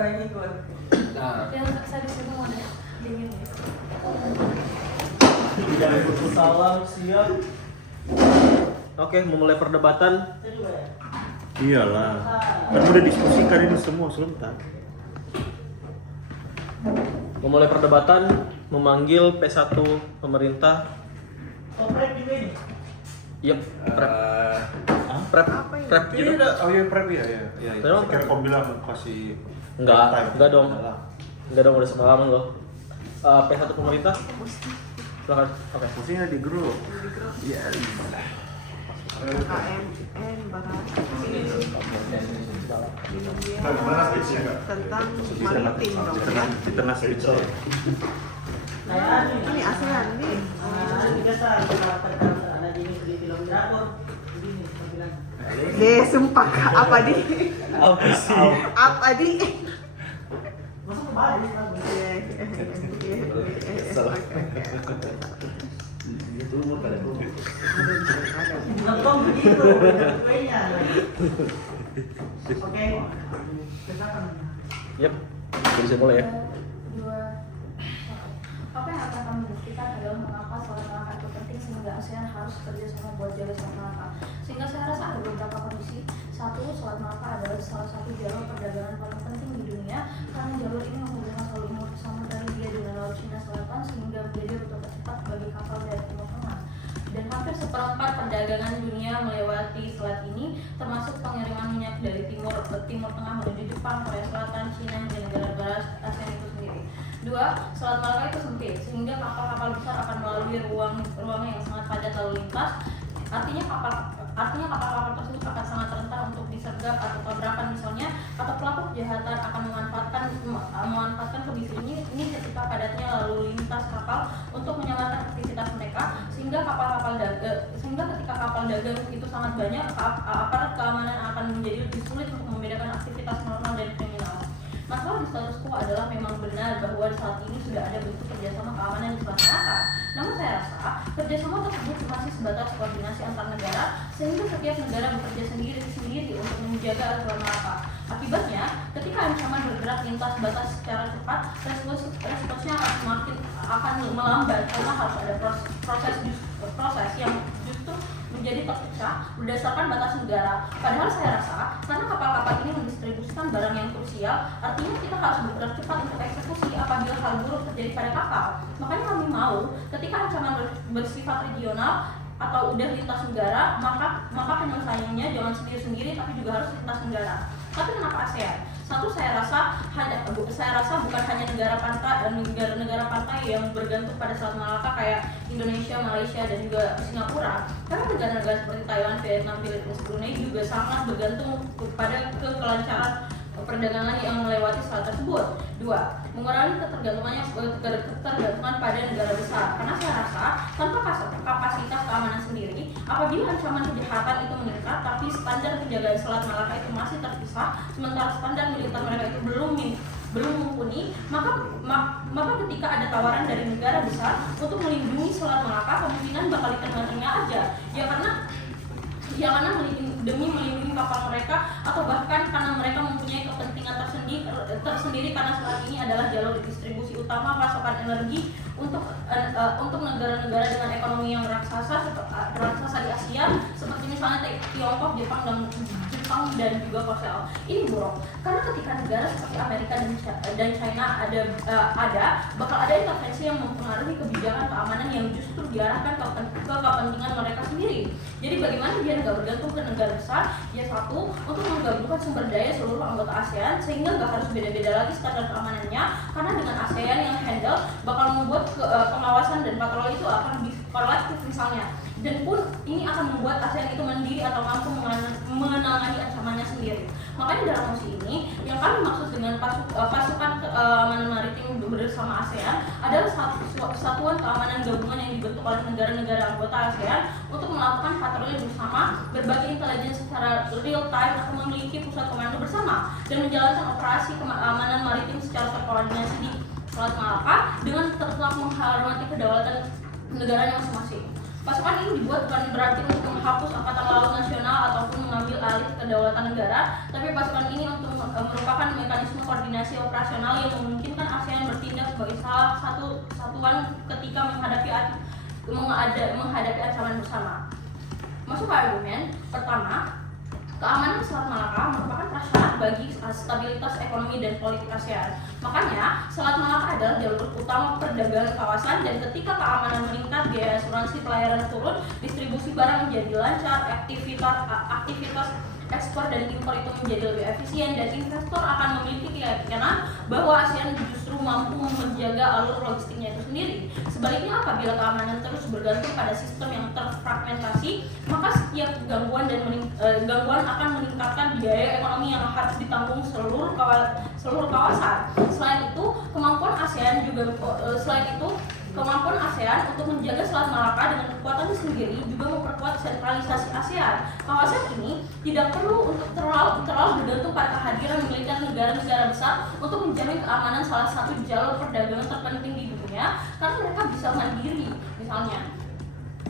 Nah, Yang saya disitu mau ada dingin ya. Salam siap. Oke, memulai perdebatan. Iyalah, kan udah diskusikan ini semua sebentar. Memulai perdebatan, memanggil P1 pemerintah. Prep juga ini. Yep, prep gitu. Oh iya prep ya. Memang Kira prep. kau bilang kasih Enggak dong. Enggak dong, udah semalaman loh. P1 pemerintah. Silakan. Oke. Maksudnya di grup. Iya. KMN bahas ini Mana speech-nya, Kak? tentang maritim dong ya. Di tengah speech. Ini ASEAN nih. Ada jenis di film drakor. Begini, saya bilang. Sumpah Kak, apa di? Apa sih? Apa di? Masuk ke Bali, bagus. Salah. Nonton begitu, kuenya. Oke. Silakan. Yep. Jadi saya mulai ya. Dua. Apa yang akan kami buktikan adalah mengapa Selat Malaka itu penting sehingga ASEAN harus kerja sama buat jaga Selat Malaka. Sehingga saya rasa ada beberapa kondisi. Satu, Selat Malaka adalah salah satu jalur perdagangan paling penting di dunia karena jalur ini menghubungkan seluruh samudra Hindia dengan Laut Cina Selatan sehingga menjadi rute tercepat bagi kapal dari Timur Tengah. Dan hampir seperempat perdagangan dunia melewati selat ini, termasuk pengiriman minyak dari Timur Tengah menuju Jepang, Korea Selatan, Cina, hingga negara-negara ASEAN itu sendiri. Dua, Selat Malaka itu sempit, sehingga kapal-kapal besar akan melalui ruang yang sangat padat lalu lintas. Artinya kapal-kapal tersebut akan sangat rentan untuk disergap atau tabrakan misalnya, atau pelaku kejahatan akan memanfaatkan kondisi ini ketika padatnya lalu lintas kapal untuk menyamarkan aktivitas mereka, sehingga ketika kapal dagang itu sangat banyak, aparat keamanan akan menjadi lebih sulit untuk membedakan aktivitas normal dan kriminal. Masalah di status quo adalah memang benar bahwa saat ini sudah ada bentuk kerjasama keamanan di Selat Malaka. Namun saya rasa kerjasama tersebut masih sebatas koordinasi antar negara, sehingga setiap negara bekerja sendiri untuk menjaga Selat Malaka. Akibatnya, ketika ancaman bergerak lintas batas secara cepat, responsnya akan melambat karena harus ada proses yang justru menjadi terpecah berdasarkan batas negara. Padahal saya rasa karena kapal-kapal ini mendistribusikan barang yang krusial, artinya kita harus bergerak cepat untuk eksekusi apabila hal buruk terjadi pada kapal. Makanya kami mau ketika ancaman bersifat regional atau udah lintas negara, maka penyelesaiannya jangan sendiri-sendiri tapi juga harus lintas negara. Tapi kenapa ASEAN? Satu, saya rasa bukan hanya negara pantai yang bergantung pada Selat Malaka kayak Indonesia, Malaysia dan juga Singapura. Karena negara-negara seperti Thailand, Vietnam, Filipina, Brunei juga sangat bergantung kepada kelancaran perdagangan yang melewati selat tersebut. Dua, mengurangi ketergantungan pada negara besar. Karena saya rasa tanpa kapasitas keamanan sendiri, apabila ancaman kejahatan itu meningkat, tapi standar penjagaan Selat Malaka itu masih terpisah, sementara standar militer mereka itu belum mumpuni, maka ketika ada tawaran dari negara besar untuk melindungi Selat Malaka, kemungkinan bakal ikan-ikannya aja. Ya karena demi melindungi kapal mereka, atau bahkan karena mereka mempunyai kepentingan tersendiri karena saat ini adalah jalur distribusi utama pasokan energi untuk negara-negara dengan ekonomi yang raksasa di Asia, seperti misalnya Tiongkok, Jepang dan juga Korea. Ini buruk karena ketika negara seperti Amerika dan China bakal ada intervensi yang mempengaruhi kebijakan keamanan yang justru diarahkan ke kepentingan mereka sendiri. Jadi bagaimana dia nggak bergantung ke negara besar? Ya satu, untuk menggabungkan sumber daya seluruh anggota ASEAN sehingga nggak harus beda-beda lagi standar keamanannya, karena dengan ASEAN yang handle bakal membuat pengawasan dan patroli itu akan lebih kolektif misalnya. Dan pun ini akan membuat ASEAN itu mandiri atau mampu menangani ancamannya sendiri. Makanya dalam mosi ini yang kami maksud dengan pasukan keamanan maritim bersama ASEAN adalah satuan keamanan gabungan yang dibentuk oleh negara-negara anggota ASEAN untuk melakukan patroli bersama, berbagi intelijen secara real time atau memiliki pusat komando bersama dan menjalankan operasi keamanan maritim secara terkoordinasi di Selat Malaka dengan tetap menghormati kedaulatan negaranya masing-masing. Pasukan ini dibuat bukan berarti untuk menghapus Angkatan Laut Nasional ataupun mengambil alih kedaulatan negara, tapi pasukan ini untuk merupakan mekanisme koordinasi operasional yang memungkinkan ASEAN bertindak sebagai salah satu satuan ketika menghadapi ancaman bersama. Masuk ke argumen pertama, keamanan Selat Malaka merupakan prasyarat bagi stabilitas ekonomi dan politik ASEAN. Makanya, Selat Malaka adalah jalur utama perdagangan kawasan, dan ketika keamanan meningkat, biaya asuransi pelayaran turun, distribusi barang menjadi lancar, aktivitas ekspor dan impor itu menjadi lebih efisien, dan investor akan memiliki keyakinan bahwa ASEAN justru mampu menjaga alur logistiknya itu sendiri. Sebaliknya, apabila keamanan terus bergantung pada sistem yang terfragmentasi, maka setiap gangguan akan meningkatkan biaya ekonomi yang harus ditanggung seluruh kawasan. Selain itu, kemampuan ASEAN untuk menjaga Selat Malaka dengan kekuatannya sendiri juga memperkuat sentralisasi ASEAN. Kawasan ini tidak perlu untuk terlalu bergantung pada kehadiran militer negara-negara besar untuk menjamin keamanan salah satu jalur perdagangan terpenting di dunia, karena mereka bisa mandiri. Misalnya,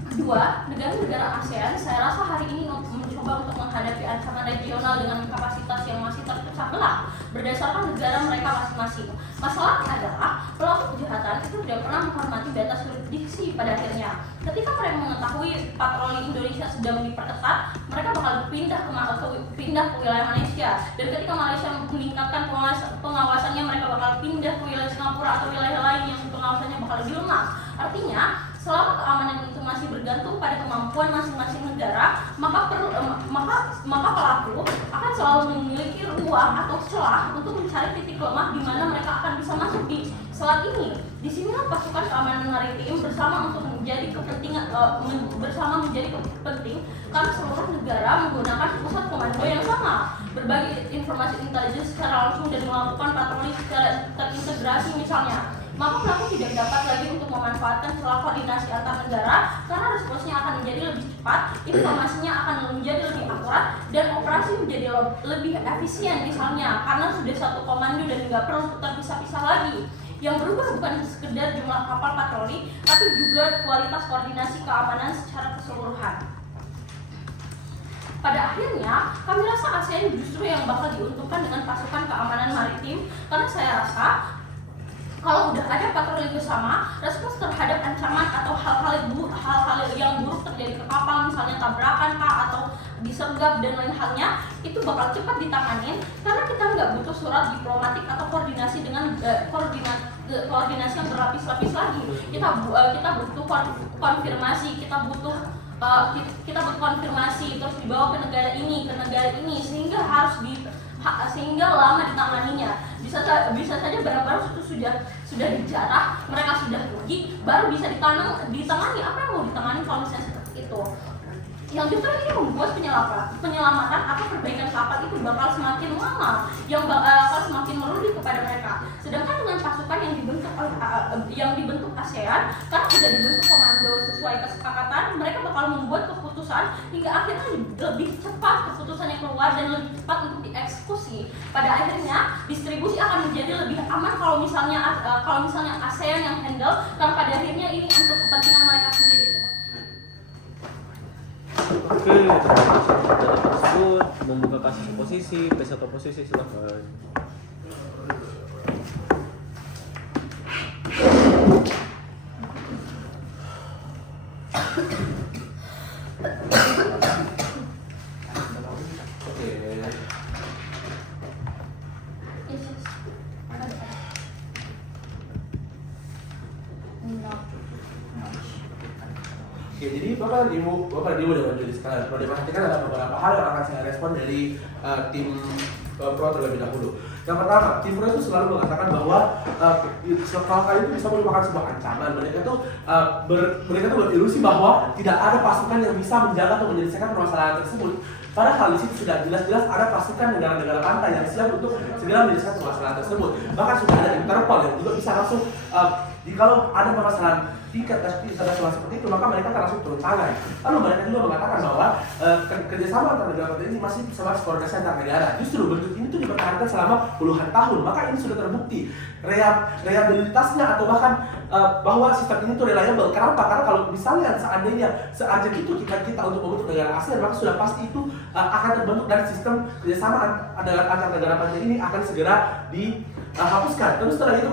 kedua, negara-negara ASEAN saya rasa hari ini mencoba untuk menghadapi ancaman regional dengan kapasitas yang masih terpecah belah berdasarkan negara mereka masing-masing. Masalahnya adalah pelaku kejahatan itu tidak pernah menghormati batas jurisdiksi pada akhirnya. Ketika mereka mengetahui patroli Indonesia sedang diperketat, mereka bakal pindah ke wilayah Malaysia. Dan ketika Malaysia meningkatkan pengawasannya, mereka bakal pindah ke wilayah Singapura atau wilayah lain yang pengawasannya bakal lebih lemah. Artinya, selama keamanan itu masih bergantung pada kemampuan masing-masing negara, maka pelaku akan selalu memiliki ruang atau celah untuk mencari titik lemah di mana mereka akan bisa masuk di selat ini. Disinilah pasukan keamanan maritim bersama menjadi penting karena seluruh negara menggunakan pusat komando yang sama, berbagi informasi intelijen secara langsung dan melakukan patroli secara terintegrasi misalnya. Maka pelaku tidak dapat lagi untuk memanfaatkan celah koordinasi antar negara karena responsnya akan menjadi lebih cepat, informasinya akan menjadi lebih akurat, dan operasi menjadi lebih efisien misalnya karena sudah satu komando dan nggak perlu terpisah-pisah lagi. Yang berubah bukan sekedar jumlah kapal patroli, tapi juga kualitas koordinasi keamanan secara keseluruhan. Pada akhirnya, kami rasa ASEAN justru yang bakal diuntungkan dengan pasukan keamanan maritim, karena saya rasa kalau udah ada patroli bersama, respons terhadap ancaman atau hal-hal yang buruk terjadi ke kapal, misalnya tabrakan atau disergap dan lain halnya, itu bakal cepat ditanganin karena kita nggak butuh surat diplomatik atau koordinasi dengan koordinasi yang berlapis-lapis lagi. Kita butuh konfirmasi, kita butuh konfirmasi terus dibawa ke negara ini sehingga lama ditanganinya. Bisa saja barang-barang itu sudah dijarah, mereka sudah rugi, baru bisa ditangani. Apa yang mau ditangani kalau misalnya seperti itu? Yang justru ini membuat penyelamatan atau perbaikan kapal itu bakal semakin lama, yang bakal semakin merugi kepada mereka. Sedangkan dengan pasukan yang dibentuk ASEAN, karena sudah dibentuk komando sesuai kesepakatan, mereka bakal membuat keputusan hingga akhirnya lebih cepat keputusannya keluar dan lebih cepat untuk dieksekusi. Pada akhirnya distribusi akan menjadi lebih aman kalau misalnya ASEAN yang handle, karena pada akhirnya ini untuk kepentingan mereka sendiri. Oke, terima kasih data tersebut. Membuka kasus oposisi, P1 oposisi silakan. Oke, jadi Bapak dan Ibu dan Majelis sekalian, perlu diperhatikan ada beberapa hal yang akan saya respon dari tim pro terlebih dahulu. Yang pertama, tim pro itu selalu mengatakan bahwa selat kali itu bisa merupakan sebuah ancaman. Mereka tuh berilusi bahwa tidak ada pasukan yang bisa menjaga atau menyelesaikan permasalahan tersebut. Padahal di situ sudah jelas-jelas ada pasukan negara-negara pantai yang siap untuk segera menyelesaikan permasalahan tersebut. Bahkan sudah ada Interpol yang juga bisa langsung jikalau ada permasalahan tingkat nasional seperti itu, maka mereka akan langsung turun tangan. Lalu mereka juga mengatakan bahwa kerjasama antar negara ini masih sebatas koordinasi antar negara. Justru bentuk ini tuh dipertahankan selama puluhan tahun, maka ini sudah terbukti reliabilitasnya atau bahkan bahwa sistem ini tuh reliable. Kenapa? Karena kalau misalnya seandainya seajak itu kita untuk membentuk negara ASEAN, maka sudah pasti itu akan terbentuk dan sistem kerjasama antar negara pantai ini akan segera dihapuskan. Terus setelah itu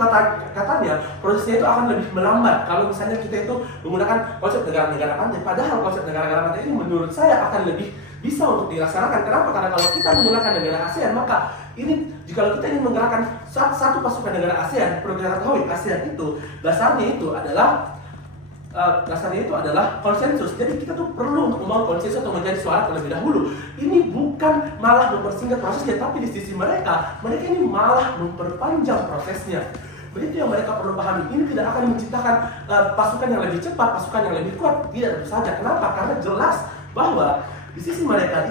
katanya prosesnya itu akan lebih melambat kalau misalnya kita itu menggunakan konsep negara-negara pantai. Padahal konsep negara-negara pantai ini menurut saya akan lebih bisa untuk dilaksanakan. Kenapa? Karena kalau kita menggunakan negara ASEAN, maka ini jika kita ingin menggerakkan satu pasukan negara ASEAN, perlu kita ketahui ASEAN itu dasarnya itu adalah konsensus. Jadi kita tuh perlu untuk membangun konsensus atau menjadi suara terlebih dahulu. Ini bukan malah mempersingkat prosesnya, tapi di sisi mereka ini malah memperpanjang prosesnya. Begitu yang mereka perlu pahami. Ini tidak akan menciptakan pasukan yang lebih cepat, pasukan yang lebih kuat. Tidak, tentu saja. Kenapa? Karena jelas bahwa di sisi mereka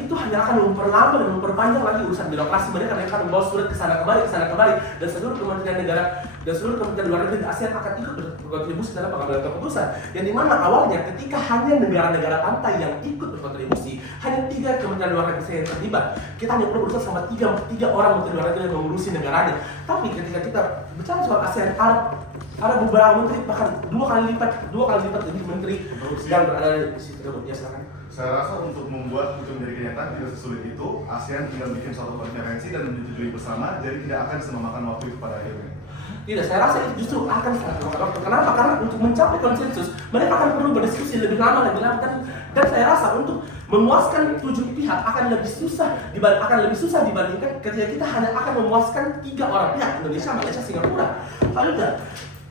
itu hanya akan memperlambat dan memperpanjang lagi urusan birokrasi. Mereka akan membawa surat ke sana kemari, dan seluruh kementerian negara dan seluruh kementerian luar negeri ASEAN akan ikut berkontribusi dalam pengambilan keputusan. Yang dimana awalnya ketika hanya negara-negara pantai yang ikut berkontribusi, hanya 3 kementerian luar negeri yang terlibat. Kita hanya perlu berusaha sama 3 orang menteri luar negeri yang mengurusi negaranya. Tapi ketika kita bicara soal ASEAN, ada beberapa menteri, bahkan dua kali lipat lebih menteri yang berada di situ. Ya, silakan. Saya rasa untuk membuat itu menjadi kenyataan tidak sesulit itu. ASEAN tinggal bikin suatu konferensi dan menyetujui bersama, jadi tidak akan memakan waktu itu pada akhirnya. Tidak, saya rasa itu justru akan sangat memakan waktu. Kenapa? Karena untuk mencapai konsensus, mereka akan perlu berdiskusi lebih lama dan saya rasa untuk memuaskan 7 pihak akan lebih susah dibandingkan ketika kita hanya akan memuaskan 3 orang pihak, Indonesia, Malaysia, Singapura. Lalu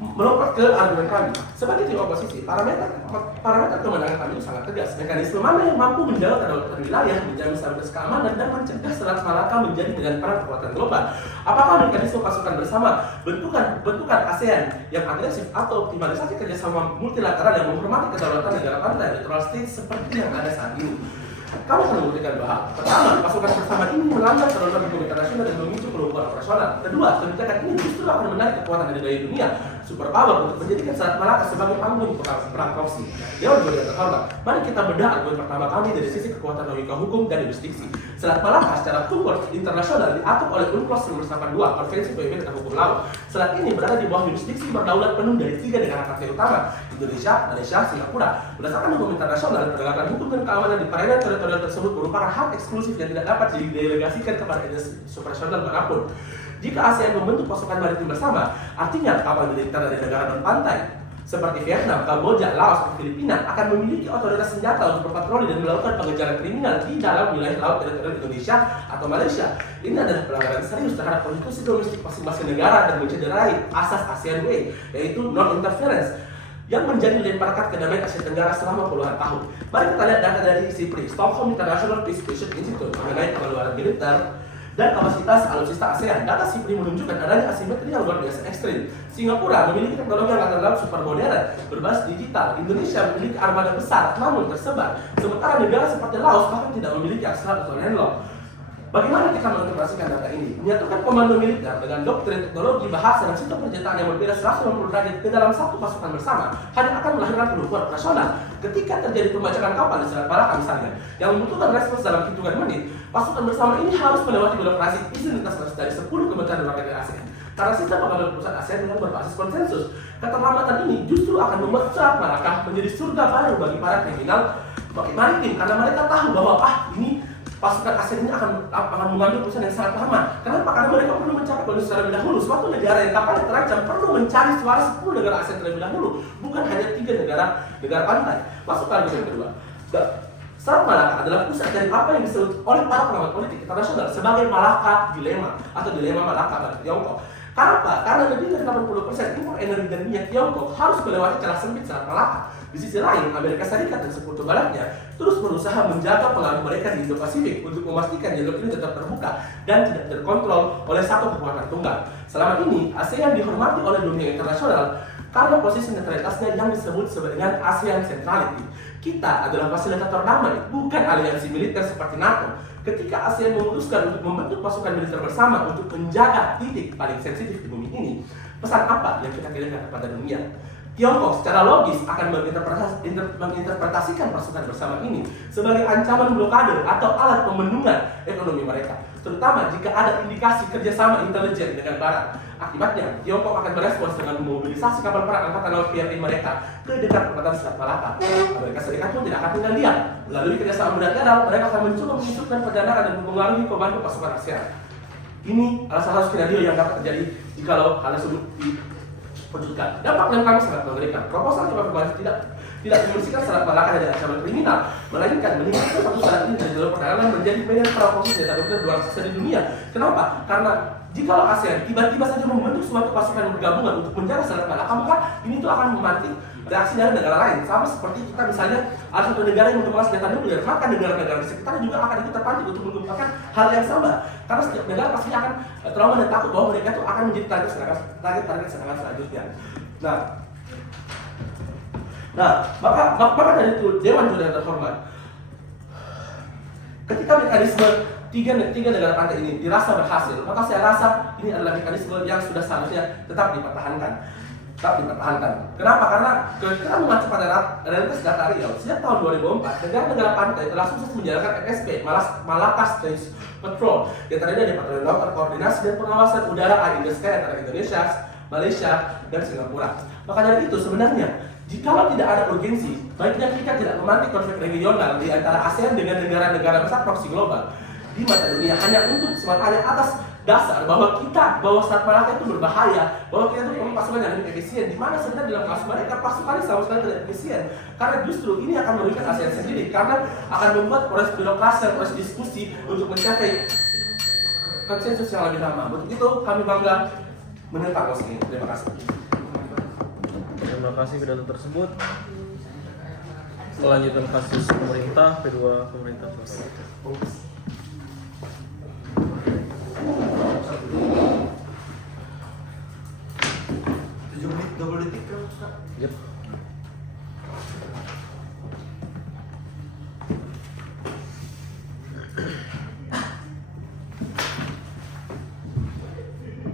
melompat ke argumen kami. Sebagai tim oposisi, parameter kemenangan kami itu sangat tegas. Mekanisme mana yang mampu menjaga kedaulatan wilayah, menjaga stabilitas keamanan, dan mencegah Selat Malaka menjadi dengan peran kekuatan global? Apakah mekanisme pasukan bersama, bentukan ASEAN yang agresif, atau optimalisasi kerjasama multilateral yang menghormati kedaulatan negara pantai, neutral state seperti yang ada saat ini? Kamu akan membuktikan bahwa pertama, pasukan bersama ini melanggar kedaulatan hukum internasional dan memicu pelumpuhan operasional. Kedua, kebijakan ini justru akan menarik kekuatan dari dunia superpower untuk menjadikan Selat Malaka sebagai panggung perang proksi. Dewan Juri yang terhormat, mari kita bedah argumen pertama kami dari sisi kekuatan logika hukum dan jurisdiksi. Selat Malaka secara hukum internasional diatur oleh UNCLOS nomor 82, Konvensi PBB tentang Hukum Laut. Selat ini berada di bawah jurisdiksi berdaulat penuh dari 3 negara pantai utama, Indonesia, Malaysia, Singapura. Berdasarkan hukum internasional, penegakan hukum dan keamanan di perairan teritorial tersebut merupakan hak eksklusif yang tidak dapat didelegasikan kepada agensi supranasional manapun. Jika ASEAN membentuk pasukan maritim bersama, artinya kapal militer dari negara non-pantai seperti Vietnam, Kamboja, Laos, atau Filipina akan memiliki otoritas senjata untuk berpatroli dan melakukan pengejaran kriminal di dalam wilayah laut teritorial Indonesia atau Malaysia. Ini adalah pelanggaran serius terhadap konstitusi domestik masing-masing negara dan mencederai asas ASEAN Way, yaitu non-interference, yang menjadi lempar kartu kedamaian Asia Tenggara selama puluhan tahun. Mari kita lihat data dari SIPRI, Stockholm International Peace Research Institute, mengenai pengeluaran militer dan kapasitas alutsista ASEAN. Data SIPRI menunjukkan adanya asimetri yang luar biasa ekstrim. Singapura memiliki teknologi angkatan laut super modern berbasis digital. Indonesia memiliki armada besar namun tersebar. Sementara negara seperti Laos bahkan tidak memiliki aksara atau landlock. Bagaimana kita mengintegrasikan data ini? Menyatukan komando militer dengan doktrin, teknologi, bahasa, dan sistem persenjataan yang berbeda 190 derajat ke dalam satu pasukan bersama hanya akan melahirkan pelumpuhan operasional. Ketika terjadi pembajakan kapal di Selat Malaka misalnya, yang membutuhkan respons dalam hitungan menit, pasukan bersama ini harus melewati birokrasi izin lintas batas dari 10 kementerian luar negeri ASEAN. Karena sistem pengambilan keputusan ASEAN dengan berbasis konsensus, keterlambatan ini justru akan membuat Selat Malaka menjadi surga baru bagi para kriminal maritim, karena mereka tahu bahwa ini pasukan ASEAN ini akan mengambil keputusan yang sangat lama. Kenapa? Karena mereka perlu mencapai kondisi terlebih dahulu. Suatu negara yang kapalnya terancam perlu mencari suara 10 negara ASEAN terlebih dahulu, bukan hanya 3 negara pantai. Masuk ke argumen kedua. Selat Malaka adalah pusat dari apa yang disebut oleh para pengamat politik internasional sebagai Malaka Dilema atau dilema Malaka bagi Tiongkok. Kenapa? Karena lebih dari 80% impor energi dan minyak Tiongkok harus melewati celah sempit Selat Malaka. Di sisi lain, Amerika Serikat dan sekutu baratnya terus berusaha menjaga pengaruh mereka di Indo-Pasifik untuk memastikan jalur ini tetap terbuka dan tidak terkontrol oleh satu kekuatan tunggal. Selama ini, ASEAN dihormati oleh dunia internasional karena posisi netralitasnya yang disebut dengan ASEAN Centrality. Kita adalah fasilitator damai, bukan aliansi militer seperti NATO. Ketika ASEAN memutuskan untuk membentuk pasukan militer bersama untuk menjaga titik paling sensitif di bumi ini, Pesan apa yang kita kirimkan kepada dunia? Tiongkok secara logis akan menginterpretasikan pasukan bersama ini sebagai ancaman blokade atau alat pembendungan ekonomi mereka, terutama jika ada indikasi kerjasama intelijen dengan Barat. Akibatnya, Tiongkok akan merespons dengan memobilisasi kapal perang angkatan laut PRT mereka ke dekat perbatasan Selat Malaka. Amerika Serikat pun tidak akan tinggal diam. Melalui kerjasama bilateral, mereka akan mencoba menyusupkan pendanaan dan mempengaruhi komando pasukan ASEAN. Ini adalah salah satu skenario yang dapat terjadi jikalau hal tersebut diwujudkan. Dampak yang kami sangat mengerikan. Proposal Coba tidak membersihkan Selat Malaka dari ancaman kriminal, melainkan meningkatkan status saat ini dari jalur perdagangan menjadi medan perang senjata nuklir dua raksasa di dunia. Kenapa? Karena jikalau ASEAN tiba-tiba saja membentuk suatu pasukan bergabungan untuk menjaga Selat Malaka, maka ini tuh akan memantik reaksi dari negara lain. Sama seperti kita misalnya ada satu negara yang mengembangkan senjata nuklir, maka negara-negara di sekitarnya juga akan ikut terpantik untuk mengembangkan hal yang sama. Karena setiap negara pasti akan trauma dan takut bahwa mereka itu akan menjadi target serangan selanjutnya. Maka dari itu Dewan Juri yang terhormat, ketika mekanisme tiga negara pantai ini dirasa berhasil, maka saya rasa ini adalah mekanisme yang sudah seharusnya tetap dipertahankan. Kenapa? Karena kita mengacu pada realitas data real. Sejak tahun 2004, negara-negara pantai telah sukses menjalankan MSP, Malacca Straits Patrol, yang terdiri dari patroli laut terkoordinasi dan pengawasan udara Eye in the Sky antara Indonesia, Malaysia, dan Singapura. Maka dari itu sebenarnya, jikalau tidak ada urgensi, baiknya kita tidak memantik konflik regional di antara ASEAN dengan negara-negara besar proksi global di mata dunia hanya atas dasar bahwa Selat Malaka itu berbahaya, bahwa kita itu perlu pasukan yang lebih efisien, di mana sebenarnya dalam kasus mereka pasukannya sama sekali tidak efisien. Karena justru ini akan merugikan ASEAN sendiri, karena akan membuat proses birokrasi, proses diskusi untuk mencapai konsensus yang lebih lama. Untuk itu kami bangga menentang mosi ini. Terima kasih. Terima kasih pidato tersebut. Melanjutkan kasus pemerintah, kedua pemerintah selesai. 7 menit 20 detik kan? Yep.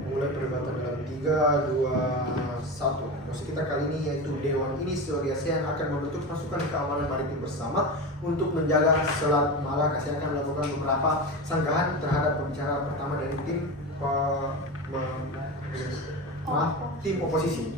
Mulai perdebatan dalam 3, 2, 1. Maksud kita kali ini yaitu Dewan ini sebagai ASEAN akan membentuk pasukan keamanan maritim bersama untuk menjaga Selat Malaka. Saya akan melakukan beberapa sanggahan terhadap pembicaraan pertama dari tim oposisi.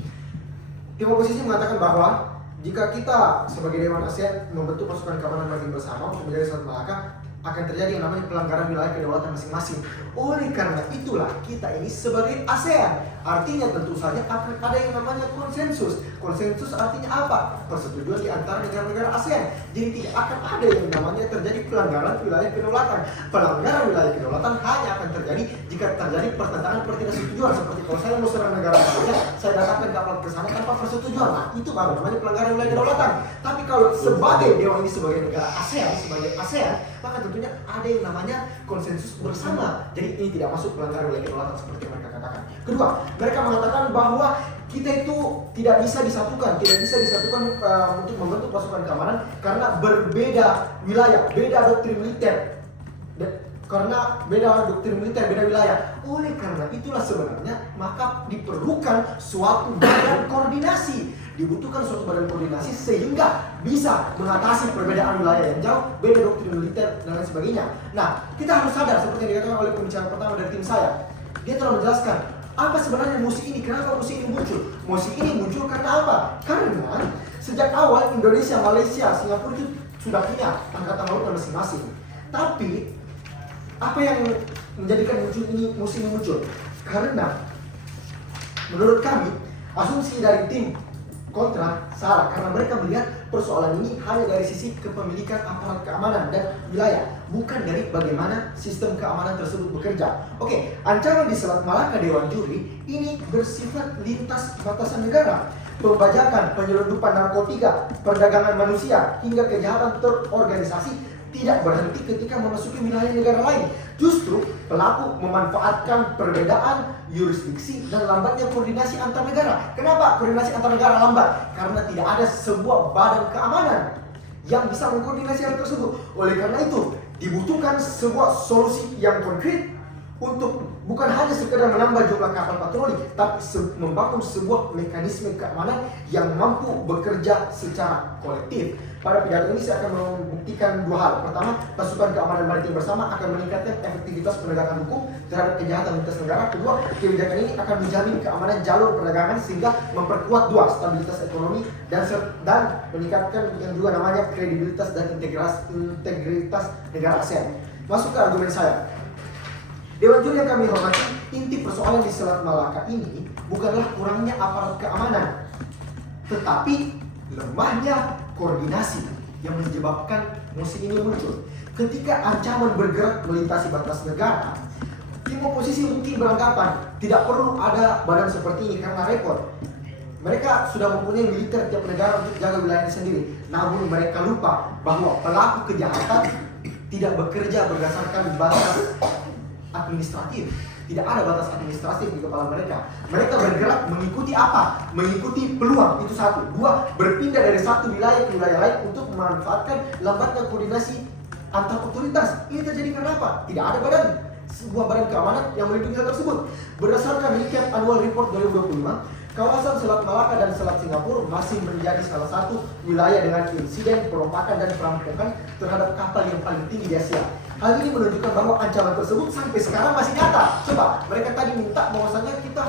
Tim oposisi mengatakan bahwa jika kita sebagai Dewan ASEAN membentuk pasukan keamanan maritim bersama untuk menjaga Selat Malaka, akan terjadi yang namanya pelanggaran wilayah kedaulatan masing-masing. Oleh karena itulah kita ini sebagai ASEAN, artinya tentu saja akan ada yang namanya konsensus. Konsensus artinya apa? Persetujuan di antara negara-negara ASEAN. Jadi tidak akan ada yang namanya terjadi pelanggaran wilayah kedaulatan. Pelanggaran wilayah kedaulatan hanya akan terjadi jika terjadi pertentangan persetujuan. Seperti kalau saya mau serang negara lainnya, saya datangkan kapal ke sana tanpa persetujuan. Nah, itu baru namanya pelanggaran wilayah kedaulatan. Tapi kalau sebagai Dewan ini sebagai negara ASEAN, sebagai ASEAN, maka tentunya ada yang namanya konsensus bersama. Jadi ini tidak masuk pelanggaran wilayah kedaulatan seperti yang mereka katakan. Kedua, mereka mengatakan bahwa kita itu tidak bisa disatukan untuk membentuk pasukan keamanan karena berbeda wilayah, beda doktrin militer. Karena beda doktrin militer, beda wilayah. Oleh karena itulah sebenarnya maka diperlukan suatu badan koordinasi. Dibutuhkan suatu badan koordinasi sehingga bisa mengatasi perbedaan wilayah yang jauh, beda doktrin militer dan lain sebagainya. Nah, kita harus sadar seperti yang dikatakan oleh pembicara pertama dari tim saya. Dia telah menjelaskan apa sebenarnya musi ini, kenapa musi ini muncul. Musi ini muncul karena apa? Karena sejak awal Indonesia, Malaysia, Singapura itu sudah punya angkatan laut masing-masing. Tapi apa yang menjadikan musi ini muncul? Karena menurut kami asumsi dari tim kontra salah, karena mereka melihat persoalan ini hanya dari sisi kepemilikan aparat keamanan dan wilayah, bukan dari bagaimana sistem keamanan tersebut bekerja. Oke, ancaman di Selat Malaka Dewan Juri ini bersifat lintas batasan negara. Pembajakan, penyelundupan narkotika, perdagangan manusia, hingga kejahatan terorganisasi tidak berhenti ketika memasuki wilayah negara lain. Justru pelaku memanfaatkan perbedaan yurisdiksi dan lambatnya koordinasi antar negara. Kenapa koordinasi antar negara lambat? Karena tidak ada sebuah badan keamanan yang bisa mengkoordinasi hal tersebut. Oleh karena itu dibutuhkan sebuah solusi yang konkret untuk bukan hanya sekedar menambah jumlah kapal patroli, tapi membangun sebuah mekanisme keamanan yang mampu bekerja secara kolektif. Pada pidato ini saya akan membuktikan dua hal. Pertama, pasukan keamanan maritim bersama akan meningkatkan efektivitas penegakan hukum terhadap kejahatan lintas negara. Kedua, kebijakan ini akan menjamin keamanan jalur perdagangan sehingga memperkuat stabilitas ekonomi dan meningkatkan yang juga namanya kredibilitas dan integritas negara ASEAN. Masuk ke argumen saya. Dewan Juri yang kami hormati, inti persoalan di Selat Malaka ini bukanlah kurangnya aparat keamanan, tetapi lemahnya koordinasi yang menyebabkan musik ini muncul. Ketika ancaman bergerak melintasi batas negara, tim oposisi mungkin beranggapan tidak perlu ada badan seperti ini karena repot. Mereka sudah mempunyai militer tiap negara untuk jaga wilayahnya sendiri. Namun mereka lupa bahwa pelaku kejahatan tidak bekerja berdasarkan batas administratif. Tidak ada batas administratif di kepala mereka. Mereka bergerak mengikuti apa? Mengikuti peluang, itu satu. Dua, berpindah dari satu wilayah ke wilayah lain untuk memanfaatkan lambatnya koordinasi antar otoritas. Ini terjadi karena apa? Tidak ada sebuah badan keamanan yang melindungi hal tersebut. Berdasarkan recap Annual Report 2025, kawasan Selat Malaka dan Selat Singapura masih menjadi salah satu wilayah dengan insiden perompakan dan perampokan terhadap kapal yang paling tinggi di Asia. Hal ini menunjukkan bahwa ancaman tersebut sampai sekarang masih nyata. Coba, mereka tadi minta bahwasanya kita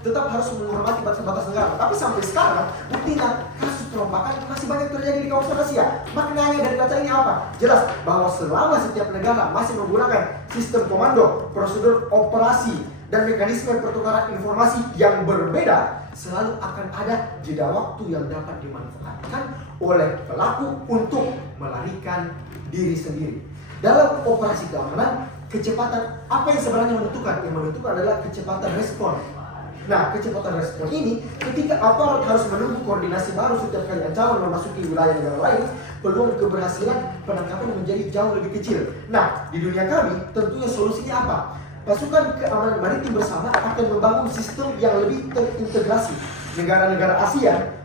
tetap harus menghormati batas-batas negara. Tapi sampai sekarang, buktinya kasus perompakan masih banyak terjadi di kawasan Asia. Maknanya dari data ini apa? Jelas bahwa selama setiap negara masih menggunakan sistem komando, prosedur operasi, dan mekanisme pertukaran informasi yang berbeda, selalu akan ada jeda waktu yang dapat dimanfaatkan oleh pelaku untuk melarikan diri sendiri. Dalam operasi keamanan, kecepatan apa yang sebenarnya menentukan? Yang menentukan adalah kecepatan respon. Nah, kecepatan respon ini ketika aparat harus menunggu koordinasi baru setiap kali ancaman memasuki wilayah negara lain, peluang keberhasilan penangkapan menjadi jauh lebih kecil. Nah, di dunia kami tentunya solusinya apa? Pasukan keamanan maritim bersama akan membangun sistem yang lebih terintegrasi. Negara-negara ASEAN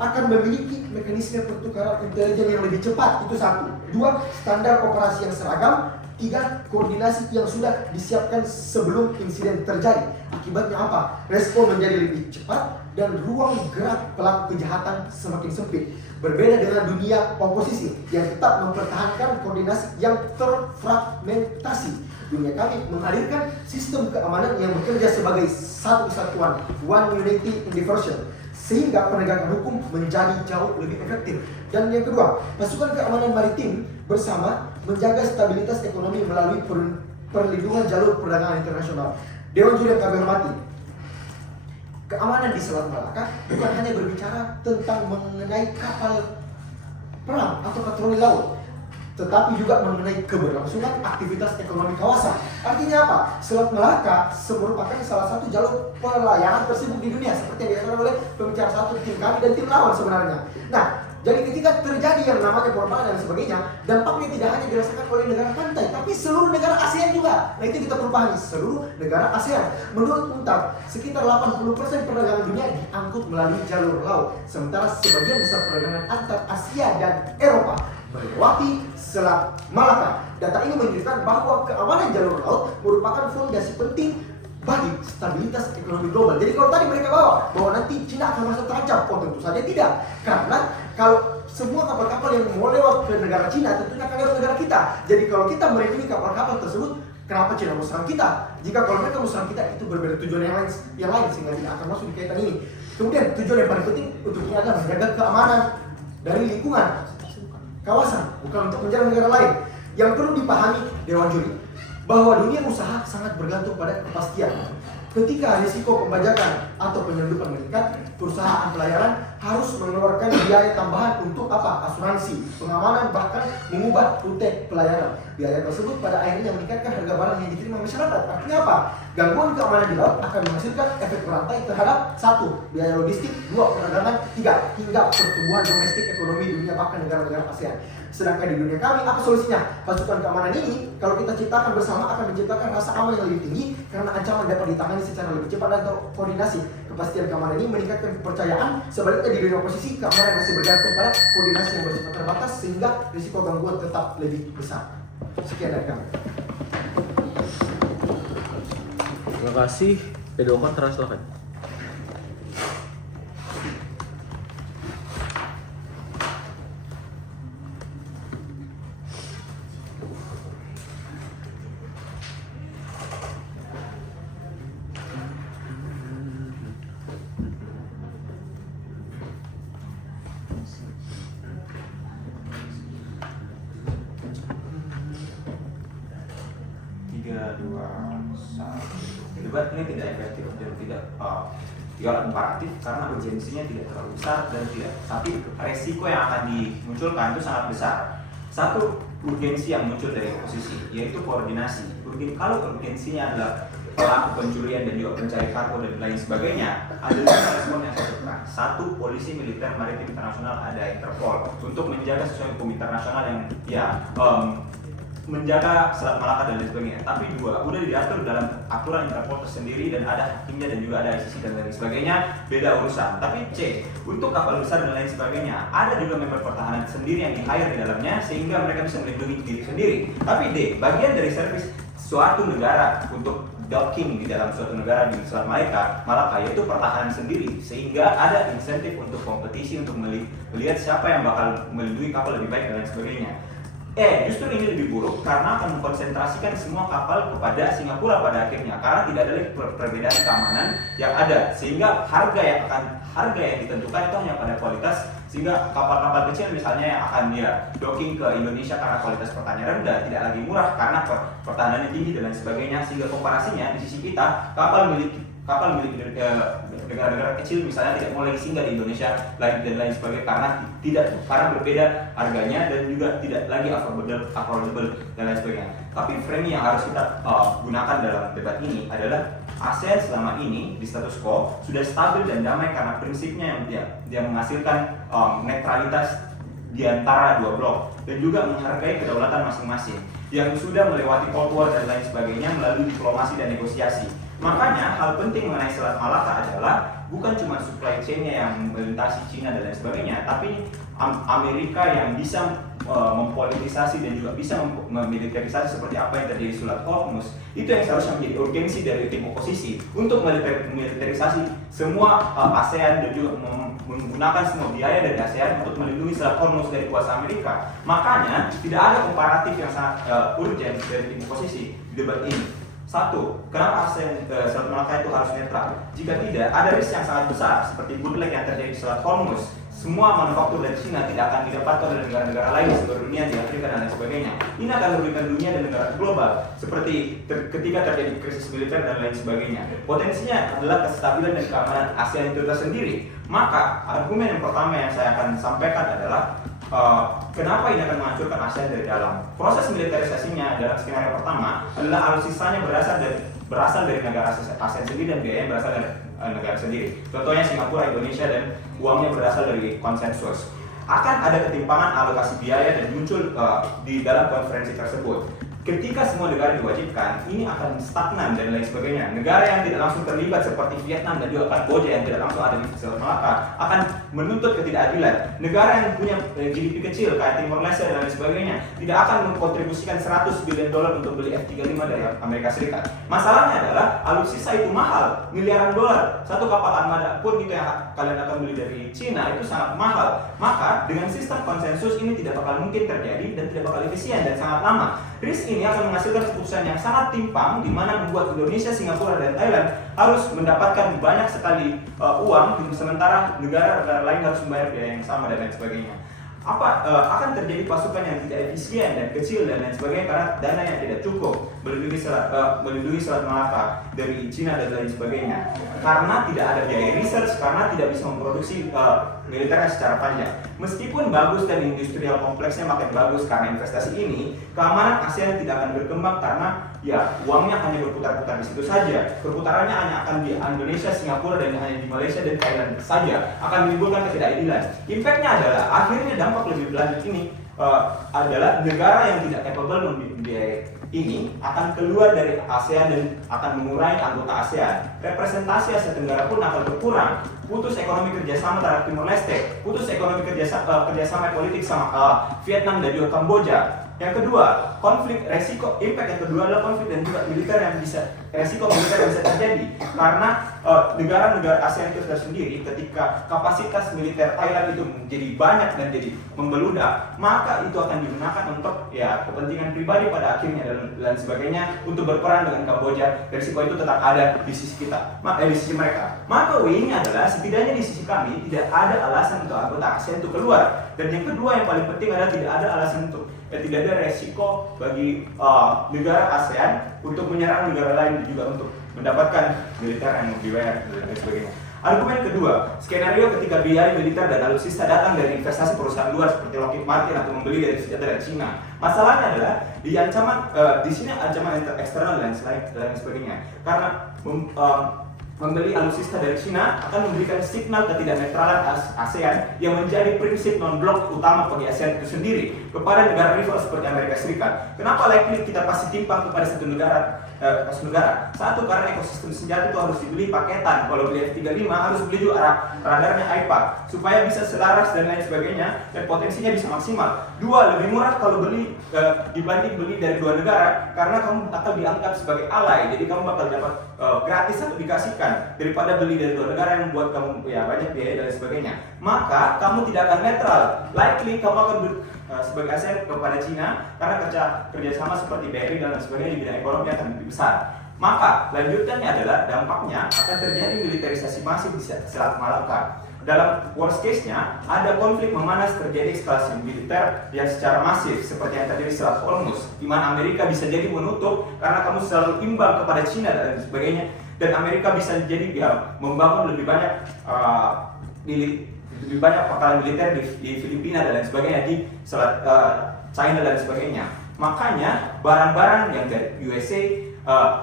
akan memiliki mekanisme pertukaran intelijen yang lebih cepat, itu satu. Dua, standar operasi yang seragam. Tiga, koordinasi yang sudah disiapkan sebelum insiden terjadi. Akibatnya apa? Respon menjadi lebih cepat dan ruang gerak pelaku kejahatan semakin sempit. Berbeda dengan dunia oposisi yang tetap mempertahankan koordinasi yang terfragmentasi. Dunia kami menghadirkan sistem keamanan yang bekerja sebagai satu kesatuan, one unity in diversion, sehingga penegakan hukum menjadi jauh lebih efektif. Dan yang kedua, pasukan keamanan maritim bersama menjaga stabilitas ekonomi melalui perlindungan jalur perdagangan internasional. Dewan Juri yang kami hormati, keamanan di Selat Malaka bukan hanya berbicara tentang mengenai kapal perang atau patroli laut, tetapi juga mengenai keberlangsungan aktivitas ekonomi kawasan. Artinya apa? Selat Malaka merupakan salah satu jalur pelayaran tersibuk di dunia, seperti yang dikatakan oleh pembicara satu tim kami dan tim lawan sebenarnya. Nah, jadi ketika terjadi yang namanya perompakan dan sebagainya, dampaknya tidak hanya dirasakan oleh negara pantai, tapi seluruh negara ASEAN juga. Nah, itu kita perlu pahami, seluruh negara ASEAN. Menurut UNTAD, sekitar 80% perdagangan dunia diangkut melalui jalur laut, sementara sebagian besar perdagangan antar Asia dan Eropa melewati Selat Malaka. Data ini menunjukkan bahwa keamanan jalur laut merupakan fondasi penting bagi stabilitas ekonomi global. Jadi kalau tadi mereka bawa bahwa nanti Cina akan merasa terancam, oh tentu saja tidak. Karena kalau semua kapal-kapal yang mau lewat ke negara Cina tentunya akan lewat negara kita. Jadi kalau kita melindungi kapal-kapal tersebut, kenapa Cina mau serang kita? Jika kalau mereka mau serang kita, itu berbeda tujuan yang lain sehingga tidak akan masuk di kaitan ini. Kemudian tujuan yang paling penting untuknya adalah menjaga keamanan dari lingkungan kawasan, bukan untuk menyerang negara lain. Yang perlu dipahami Dewan Juri, bahwa dunia usaha sangat bergantung pada kepastian. Ketika risiko pembajakan atau penyelundupan meningkat, perusahaan pelayaran harus mengeluarkan biaya tambahan untuk apa? Asuransi, pengamanan, bahkan mengubah rute pelayaran. Biaya tersebut pada akhirnya meningkatkan harga barang yang diterima masyarakat. Artinya apa? Gangguan keamanan di laut akan menghasilkan efek berantai terhadap satu, biaya logistik, dua, perdagangan, tiga, hingga pertumbuhan domestik ekonomi dunia bahkan negara-negara ASEAN. Sedangkan di dunia kami, apa solusinya? Pasukan keamanan ini, kalau kita ciptakan bersama, akan menciptakan rasa aman yang lebih tinggi karena ancaman dapat ditangani secara lebih cepat dan terkoordinasi. Kepastian keamanan ini meningkatkan kepercayaan. Sebaliknya di dunia oposisi, keamanan masih bergantung pada koordinasi yang bersifat terbatas sehingga risiko gangguan tetap lebih besar. Sekian dari kami. Terima kasih. Video kontra silakan. Debat ini tidak efektif dan tidak komparatif karena urgensinya tidak terlalu besar dan tidak, tapi resiko yang akan dimunculkan itu sangat besar. Satu, urgensi yang muncul dari oposisi yaitu koordinasi. Kalau urgensinya adalah pelaku pencurian dan juga pencari kargo dan lain sebagainya, ada lima respon yang saya lakukan. Satu, polisi militer maritim internasional, ada Interpol untuk menjaga sesuai hukum internasional yang menjaga Selat Malaka dan lain sebagainya. Tapi dua, udah diatur dalam aturan Interpol tersendiri dan ada hakimnya dan juga ada ICC dan lain sebagainya, beda urusan. Tapi C, untuk kapal besar dan lain sebagainya, ada juga member pertahanan sendiri yang di-hire di dalamnya sehingga mereka bisa melindungi diri sendiri. Tapi D, bagian dari servis suatu negara untuk docking di dalam suatu negara di Selat Malaka yaitu pertahanan sendiri, sehingga ada insentif untuk kompetisi untuk melihat siapa yang bakal melindungi kapal lebih baik dan lain sebagainya. Justru ini lebih buruk karena akan mengkonsentrasikan semua kapal kepada Singapura pada akhirnya karena tidak ada lagi perbedaan keamanan yang ada, sehingga harga yang ditentukan itu hanya pada kualitas, sehingga kapal-kapal kecil misalnya yang akan docking ke Indonesia karena kualitas pertahanannya rendah tidak lagi murah karena pertahanannya tinggi dan lain sebagainya, sehingga komparasinya di sisi kita kapal milik negara-negara kecil misalnya tidak mau lagi singgah di Indonesia dan lain sebagainya karena berbeda harganya dan juga tidak lagi affordable dan lain sebagainya. Tapi framing yang harus kita gunakan dalam debat ini adalah ASEAN selama ini di status quo sudah stabil dan damai karena prinsipnya yang dia menghasilkan netralitas di antara dua blok dan juga menghargai kedaulatan masing-masing yang sudah melewati Cold War dan lain sebagainya melalui diplomasi dan negosiasi. Makanya hal penting mengenai Selat Malaka adalah bukan cuma supply chain-nya yang melintasi Cina dan lain sebagainya, tapi Amerika yang bisa mempolitisasi dan juga bisa memiliterisasi seperti apa yang terjadi di Selat Hormuz. Itu yang seharusnya menjadi urgensi dari tim oposisi untuk memiliterisasi semua ASEAN dan juga menggunakan semua biaya dari ASEAN untuk melindungi Selat Hormuz dari kuasa Amerika. Makanya tidak ada komparatif yang sangat urgent dari tim oposisi di debat ini. Satu, kenapa ASEAN Selat Malaka itu harus netral? Jika tidak, ada risk yang sangat besar seperti bootleg yang terjadi di Selat Hormuz. Semua manufaktur dari Cina tidak akan didapatkan oleh negara-negara lain di seluruh dunia, di Afrika dan lain sebagainya. Ini akan merugikan dunia dan negara global, seperti ketika terjadi krisis militer dan lain sebagainya. Potensinya adalah kestabilan dan keamanan ASEAN itu tersendiri. Maka argumen yang pertama yang saya akan sampaikan adalah kenapa ini akan menghancurkan ASEAN dari dalam. Proses militerisasinya dalam skenario pertama adalah alutsisanya berasal dari negara ASEAN sendiri dan biayanya berasal dari negara sendiri. Contohnya Singapura, Indonesia, dan uangnya berasal dari konsensus. Akan ada ketimpangan alokasi biaya dan muncul di dalam konferensi tersebut. Ketika semua negara diwajibkan, ini akan stagnan dan lain sebagainya. Negara yang tidak langsung terlibat seperti Vietnam dan juga Kamboja yang tidak langsung ada di Selat Malaka akan menuntut ketidakadilan. Negara yang punya GDP kecil kayak Timor Leste dan lain sebagainya tidak akan mengkontribusikan $100 billion untuk beli F-35 dari Amerika Serikat. Masalahnya adalah alutsista itu mahal, miliaran dolar. Satu kapal armada pun itu yang kalian akan beli dari Cina itu sangat mahal. Maka dengan sistem konsensus ini tidak bakal mungkin terjadi dan tidak bakal efisien dan sangat lama. Risk ini akan menghasilkan keputusan yang sangat timpang di mana membuat Indonesia, Singapura, dan Thailand harus mendapatkan banyak sekali uang, sementara negara lain harus membayar biaya yang sama dan lain sebagainya. Akan terjadi pasukan yang tidak efisien dan kecil dan lain sebagainya karena dana yang tidak cukup melindungi Selat Malaka dari Cina dan lain sebagainya. Karena tidak ada biaya research, karena tidak bisa memproduksi militernya secara panjang. Meskipun bagus dan industrial kompleksnya makin bagus karena investasi ini, keamanan ASEAN tidak akan berkembang karena uangnya hanya berputar-putar di situ saja. Perputarannya hanya akan di Indonesia, Singapura, dan hanya di Malaysia dan Thailand saja. Akan menimbulkan ketidakadilan. Impact-nya adalah akhirnya dampak lebih berlanjut ini adalah negara yang tidak capable membiayai ini akan keluar dari ASEAN dan akan mengurangi anggota ASEAN. Representasi Asia Tenggara pun akan berkurang. Putus ekonomi kerjasama terhadap Timor Leste, putus ekonomi kerjasama politik sama Vietnam dan juga Kamboja. Yang kedua, konflik resiko impact yang kedua adalah konflik dan juga militer yang bisa resiko militer yang bisa terjadi karena negara-negara ASEAN itu sendiri ketika kapasitas militer Thailand itu menjadi banyak dan jadi membeludak, maka itu akan digunakan untuk ya kepentingan pribadi pada akhirnya dan sebagainya untuk berperang dengan Kamboja. Resiko itu tetap ada di sisi kita, di sisi mereka. Maka way-nya adalah setidaknya di sisi kami tidak ada alasan untuk anggota ASEAN itu keluar. Dan yang kedua yang paling penting adalah tidak ada alasan untuk tidak ada resiko bagi negara ASEAN untuk menyerang negara lain juga untuk mendapatkan militer yang lebih banyak dan sebagainya. Argumen kedua, skenario ketika biaya militer dan alutsista datang dari investasi perusahaan luar seperti Lockheed Martin atau membeli dari senjata dari Cina. Masalahnya adalah di ancaman di sini ancaman eksternal dan lain sebagainya. Karena membeli alutsista dari Cina akan memberikan signal ketidaknetralan ASEAN yang menjadi prinsip non-blok utama bagi ASEAN itu sendiri kepada negara rival seperti Amerika Serikat. Kenapa likely kita pasti timpang kepada satu negara? Satu, karena ekosistem senjata itu harus dibeli paketan. Kalau beli F-35 harus beli juga radarnya IPAC supaya bisa selaras dan lain sebagainya dan potensinya bisa maksimal. Dua, lebih murah kalau beli dibanding beli dari dua negara karena kamu akan dianggap sebagai ally, jadi kamu bakal dapat gratis atau dikasihkan daripada beli dari dua negara yang membuat kamu ya banyak biaya dan sebagainya. Maka kamu tidak akan netral, likely kamu akan sebagai ASEAN kepada Cina karena kerjasama seperti BRI dan sebagainya di bidang ekonomi akan lebih besar. Maka lanjutannya adalah dampaknya akan terjadi militerisasi masif di Selat Malaka. Dalam worst case-nya ada konflik memanas terjadi eskalasi militer yang secara masif seperti yang terjadi di Selat Hormuz, di mana Amerika bisa jadi menutup karena kamu selalu imbang kepada Cina dan sebagainya, dan Amerika bisa jadi membangun lebih banyak pangkalan militer di Filipina dan lain sebagainya, di Selat China dan sebagainya. Makanya barang-barang yang dari USA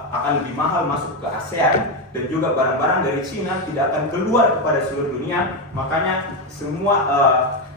akan lebih mahal masuk ke ASEAN dan juga barang-barang dari Cina tidak akan keluar kepada seluruh dunia. Makanya semua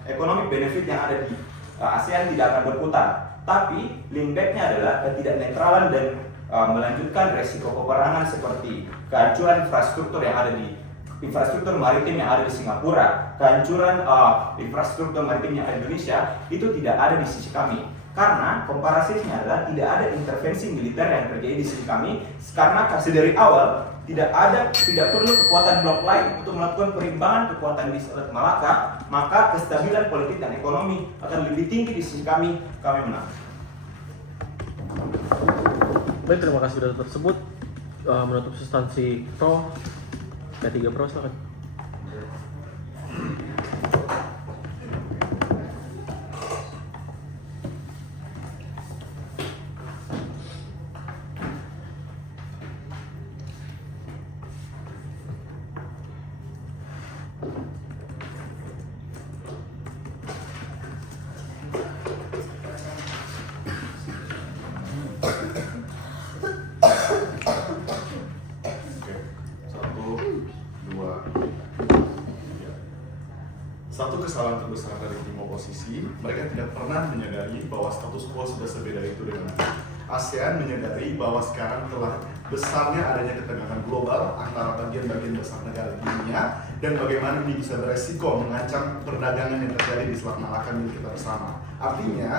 economic benefit yang ada di ASEAN tidak akan berputar. Tapi limbeknya adalah ketidaknetralan dan melanjutkan resiko peperangan seperti kehancuran infrastruktur yang ada di infrastruktur maritim yang ada di Singapura, kehancuran infrastruktur maritim yang ada di Indonesia itu tidak ada di sisi kami. Karena komparasinya adalah tidak ada intervensi militer yang terjadi di sisi kami, karena dari awal tidak perlu kekuatan blok lain untuk melakukan perimbangan kekuatan di Selat Malaka, maka kestabilan politik dan ekonomi akan lebih tinggi di sisi kami menang. Baik, terima kasih sudah tersebut. Menutup substansi Pro, P3 Pro silakan. Satu kesalahan terbesar dari tim oposisi, mereka tidak pernah menyadari bahwa status quo sudah sebeda itu dengan ASEAN menyadari bahwa sekarang telah besarnya adanya ketegangan global antara bagian-bagian besar negara di dunia dan bagaimana ini bisa beresiko mengancam perdagangan yang terjadi di Selat Malaka milik kita bersama. Artinya,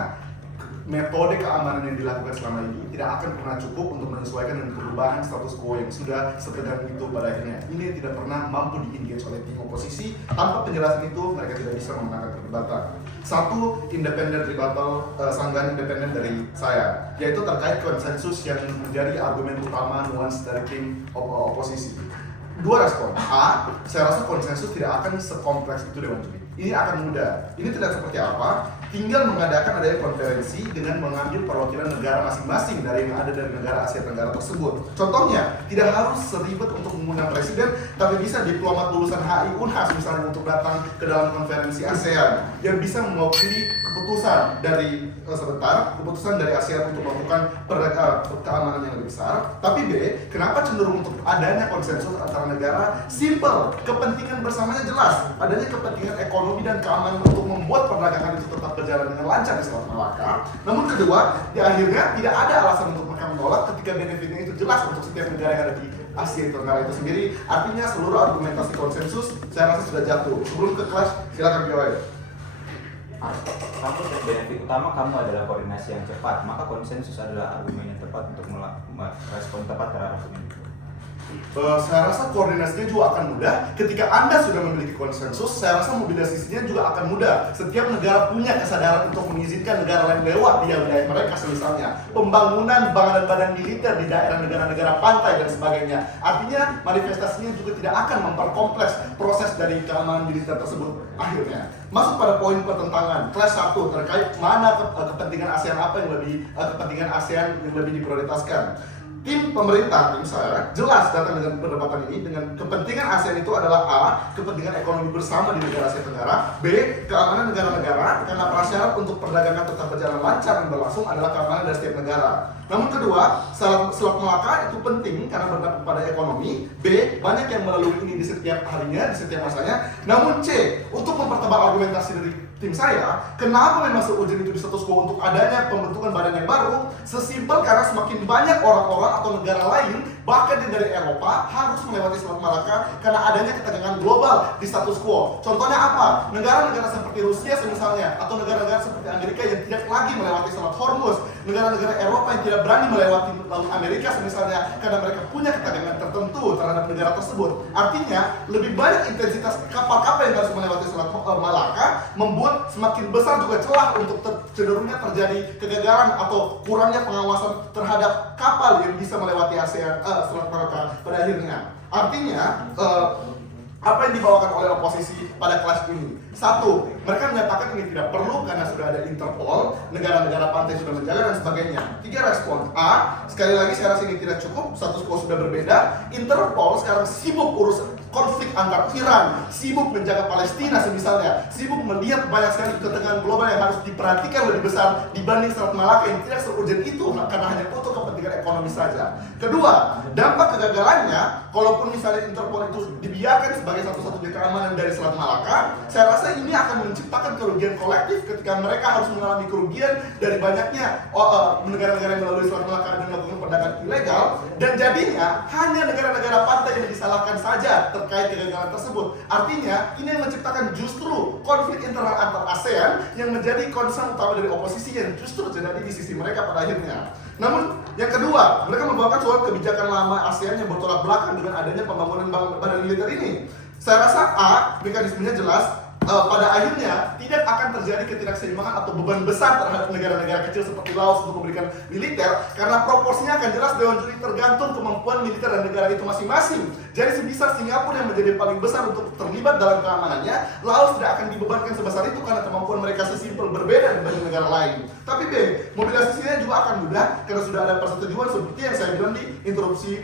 metode keamanan yang dilakukan selama ini tidak akan pernah cukup untuk menyesuaikan dengan perubahan status quo yang sudah setegang itu pada akhirnya. Ini tidak pernah mampu di-engage oleh tim oposisi. Tanpa penjelasan itu, mereka tidak bisa memenangkan perdebatan. Satu, independent rebuttal, sanggahan independen dari saya, yaitu terkait konsensus yang menjadi argumen utama nuans dari tim oposisi. Dua respon. A, saya rasa konsensus tidak akan sekompleks itu Dewan Juri. Ini akan mudah. Ini tidak seperti apa, tinggal mengadakan adanya konferensi dengan mengambil perwakilan negara masing-masing dari yang ada dari negara Asia Tenggara tersebut. Contohnya, tidak harus seribet untuk mengundang presiden, tapi bisa diplomat lulusan HI Unhas misalnya untuk datang ke dalam konferensi ASEAN yang bisa mewakili keputusan dari keputusan dari ASEAN untuk melakukan keamanan yang lebih besar. Tapi B, kenapa cenderung untuk adanya konsensus antara negara? Simple, kepentingan bersamanya jelas. Adanya kepentingan ekonomi dan keamanan untuk membuat perdagangan itu tetap berjalan dengan lancar di Selat Malaka. Namun kedua, di akhirnya tidak ada alasan untuk mereka menolak ketika benefitnya itu jelas untuk setiap negara yang ada di Asia Tenggara itu sendiri. Artinya seluruh argumentasi konsensus saya rasa sudah jatuh. Sebelum ke kelas, silakan Joy. kamu benefit utama kamu adalah koordinasi yang cepat, maka konsensus adalah argumen yang tepat untuk merespon tepat terhadap itu. Saya rasa koordinasinya juga akan mudah. Ketika Anda sudah memiliki konsensus, saya rasa mobilisasinya juga akan mudah. Setiap negara punya kesadaran untuk mengizinkan negara lain lewat di wilayah mereka, misalnya pembangunan badan militer di daerah negara-negara pantai dan sebagainya. Artinya manifestasinya juga tidak akan memperkompleks proses dari keamanan militer tersebut. Akhirnya masuk pada poin pertentangan kelas 1 terkait mana kepentingan ASEAN apa yang lebih kepentingan ASEAN yang lebih diprioritaskan. Tim pemerintah, tim saya, jelas datang dengan perdebatan ini dengan kepentingan ASEAN itu adalah A, kepentingan ekonomi bersama di negara Asia Tenggara, B, keamanan negara-negara karena prasyarat untuk perdagangan tetap berjalan lancar dan berlangsung adalah keamanan dari setiap negara. Namun kedua, Selat Melaka itu penting karena berdampak pada ekonomi, B, banyak yang melalui ini di setiap harinya, di setiap masanya. Namun C, untuk mempertebal argumentasi dari tim saya, kenapa memang seurgent itu di status quo untuk adanya pembentukan badan yang baru? Sesimpel karena semakin banyak orang-orang atau negara lain, bahkan dari Eropa, harus melewati Selat Malaka karena adanya ketegangan global di status quo. Contohnya apa? Negara-negara seperti Rusia misalnya, atau negara-negara seperti Amerika yang tidak lagi melewati Selat Hormuz, negara-negara Eropa yang tidak berani melewati Laut Amerika misalnya, karena mereka punya ketegangan tertentu terhadap negara tersebut. Artinya, lebih banyak intensitas kapal-kapal yang harus melewati Selat Malaka, membuat semakin besar juga celah untuk cenderungnya terjadi kegagalan atau kurangnya pengawasan terhadap kapal yang bisa melewati ASEAN Selat Malaka pada akhirnya. Artinya apa yang dibawakan oleh oposisi pada kelas ini? Satu, mereka menyatakan ini tidak perlu karena sudah ada Interpol, negara-negara pantai sudah menjaga dan sebagainya. 3 respon. A, sekali lagi saya rasa ini tidak cukup, status quo sudah berbeda. Interpol sekarang sibuk urus konflik antar Iran, sibuk menjaga Palestina misalnya, sibuk melihat banyak sekali ketegangan global yang harus diperhatikan lebih besar dibanding Selat Malaka yang tidak seurgent itu karena hanya untuk kepentingan ekonomi saja. Kedua, dampak kegagalannya, kalaupun misalnya Interpol itu dibiarkan sebagai satu-satunya keamanan dari Selat Malaka, saya rasa ini akan menciptakan kerugian kolektif ketika mereka harus mengalami kerugian dari banyaknya negara-negara yang melalui Selat Malaka dan melakukan perdagangan ilegal, dan jadinya hanya negara-negara pantai yang disalahkan saja terkait kegagalan tersebut. Artinya ini yang menciptakan justru konflik internal antar ASEAN yang menjadi concern utama dari oposisi yang justru terjadi di sisi mereka pada akhirnya. Namun yang kedua, mereka membawakan soal kebijakan lama ASEAN yang bertolak belakang dengan adanya pembangunan badan militer ini. Saya rasa A, mekanismenya jelas. Pada akhirnya tidak akan terjadi ketidakseimbangan atau beban besar terhadap negara-negara kecil seperti Laos untuk memberikan militer karena proporsinya akan jelas Dewan Juri tergantung kemampuan militer dan negara itu masing-masing. Jadi sebisa Singapura yang menjadi paling besar untuk terlibat dalam keamanannya, Laos tidak akan dibebankan sebesar itu karena kemampuan mereka sesimpel berbeda dibanding negara lain. Tapi B, mobilisasinya juga akan mudah karena sudah ada persetujuan seperti yang saya bilang di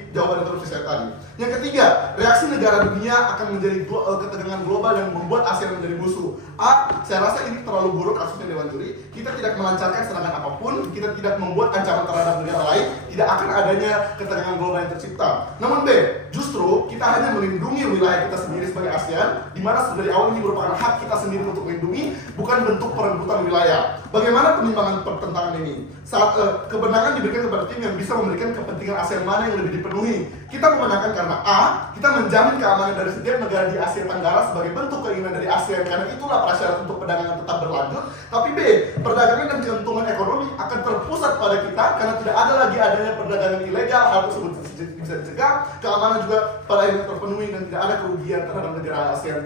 jawaban interupsi saya tadi. Yang ketiga, reaksi negara dunia akan menjadi ketegangan global yang membuat ASEAN menjadi musuh. A, saya rasa ini terlalu buruk kasusnya Dewan Juri. Kita tidak melancarkan serangan apapun, kita tidak membuat ancaman terhadap negara lain, tidak akan adanya ketegangan global yang tercipta. Namun B, justru kita hanya melindungi wilayah kita sendiri sebagai ASEAN, di mana dari awal ini merupakan hak kita sendiri untuk melindungi, bukan bentuk perebutan wilayah. Bagaimana penimbangan pertentangan ini? Saat kebenangan diberikan kepada tim yang bisa memberikan kepentingan ASEAN mana yang lebih dipenuhi. Kita memenangkan karena A, kita menjamin keamanan dari setiap negara di Asia Tenggara sebagai bentuk keinginan dari ASEAN, karena itulah prasyarat untuk perdagangan tetap berlanjut. Tapi B, perdagangan dan keuntungan ekonomi akan terpusat pada kita karena tidak ada lagi adanya perdagangan ilegal, hal tersebut bisa dicegah, keamanan juga pada akhirnya terpenuhi dan tidak ada kerugian terhadap negara